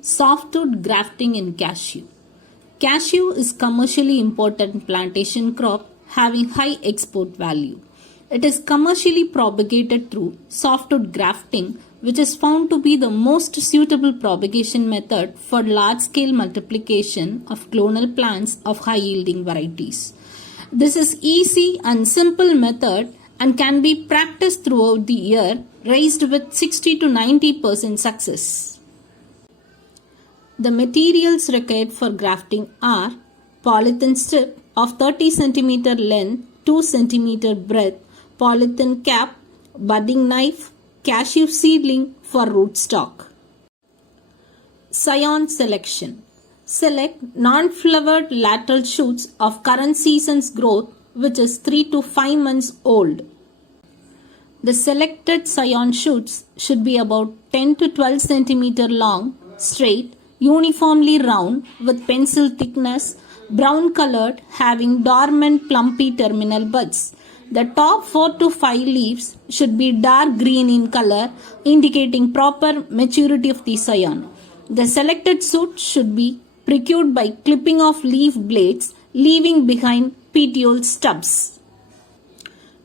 Softwood grafting in cashew. Cashew is commercially important plantation crop having high export value. It is commercially propagated through softwood grafting, which is found to be the most suitable propagation method for large-scale multiplication of clonal plants of high-yielding varieties. This is easy and simple method and can be practiced throughout the year, raised with 60 to 90% success. The materials required for grafting are polythene strip of 30 cm length, 2 cm breadth, polythene cap, budding knife, cashew seedling for rootstock. Scion selection. Select non-flowered lateral shoots of current season's growth, which is 3 to 5 months old. The selected scion shoots should be about 10 to 12 cm long, straight, uniformly round with pencil thickness, brown colored, having dormant plumpy terminal buds. The top 4 to 5 leaves should be dark green in color, indicating proper maturity of the scion. The selected shoot should be procured by clipping of leaf blades, leaving behind petiole stubs.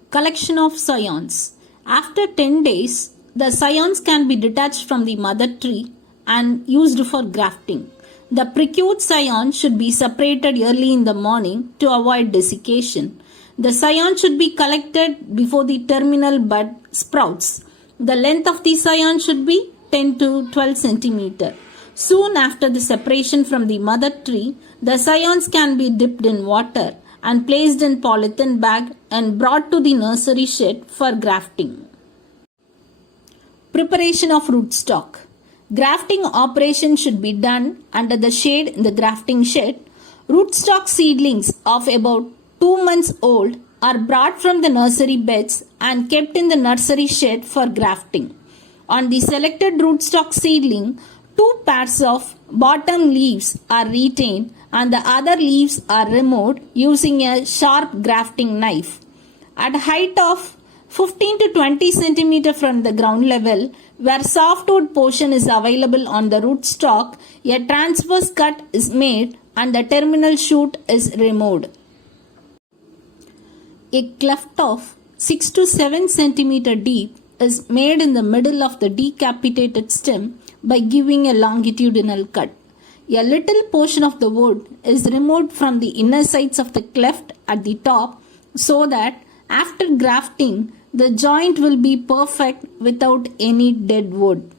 Collection of scions. After 10 days, the scions can be detached from the mother tree and used for grafting. The procured scion should be separated early in the morning to avoid desiccation. The scion should be collected before the terminal bud sprouts. The length of the scion should be 10 to 12 cm. Soon after the separation from the mother tree, the scions can be dipped in water and placed in polythene bag and brought to the nursery shed for grafting. Preparation of rootstock. Grafting operation should be done under the shade in the grafting shed. Rootstock seedlings of about 2 months old are brought from the nursery beds and kept in the nursery shed for grafting. On the selected rootstock seedling, 2 pairs of bottom leaves are retained and the other leaves are removed using a sharp grafting knife. At a height of 15 to 20 cm from the ground level, where softwood portion is available on the rootstock, a transverse cut is made and the terminal shoot is removed. A cleft of 6 to 7 cm deep is made in the middle of the decapitated stem by giving a longitudinal cut. A little portion of the wood is removed from the inner sides of the cleft at the top so that after grafting, the joint will be perfect without any dead wood.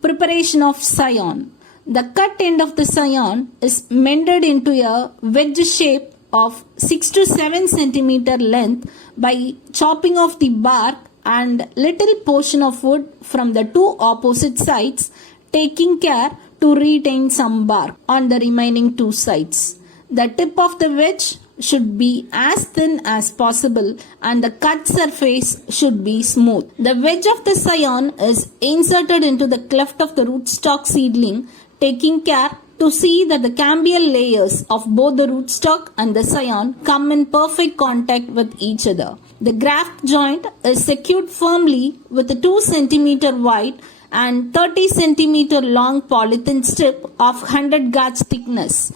Preparation of scion. The cut end of the scion is mended into a wedge shape of 6 to 7 cm length by chopping off the bark and little portion of wood from the 2 opposite sides, taking care to retain some bark on the remaining 2 sides. The tip of the wedge should be as thin as possible and the cut surface should be smooth. The wedge of the scion is inserted into the cleft of the rootstock seedling, taking care to see that the cambial layers of both the rootstock and the scion come in perfect contact with each other. The graft joint is secured firmly with a 2 cm wide and 30 cm long polythene strip of 100 gauge thickness.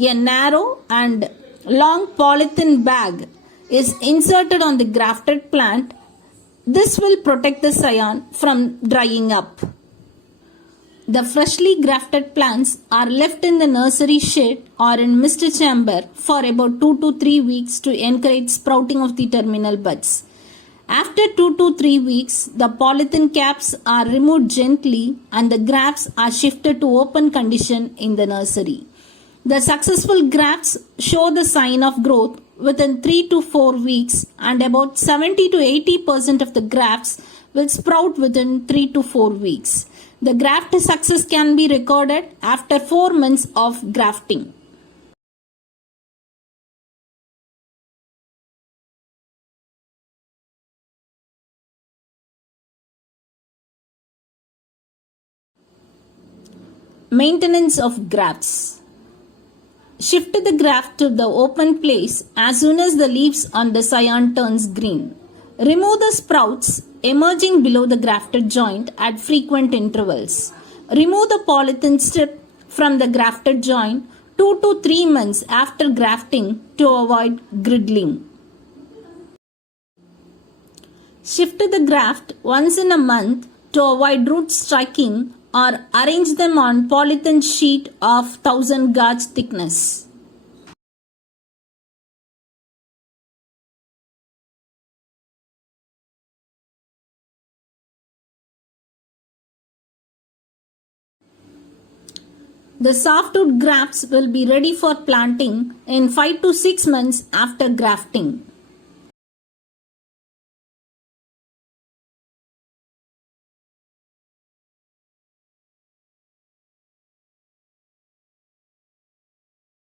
A narrow and long polythene bag is inserted on the grafted plant. This will protect the scion from drying up. The freshly grafted plants are left in the nursery shed or in mist chamber for about 2 to 3 weeks to encourage sprouting of the terminal buds. After 2 to 3 weeks, the polythene caps are removed gently and the grafts are shifted to open condition in the nursery. The successful grafts show the sign of growth within 3 to 4 weeks and about 70 to 80% of the grafts will sprout within 3 to 4 weeks. The graft success can be recorded after 4 months of grafting. Maintenance of grafts. Shift the graft to the open place as soon as the leaves on the scion turns green. Remove the sprouts emerging below the grafted joint at frequent intervals. Remove the polythene strip from the grafted joint 2 to 3 months after grafting to avoid griddling. Shift the graft once in a month to avoid root striking or arrange them on polythene sheet of 1000 gauge thickness. The softwood grafts will be ready for planting in 5 to 6 months after grafting.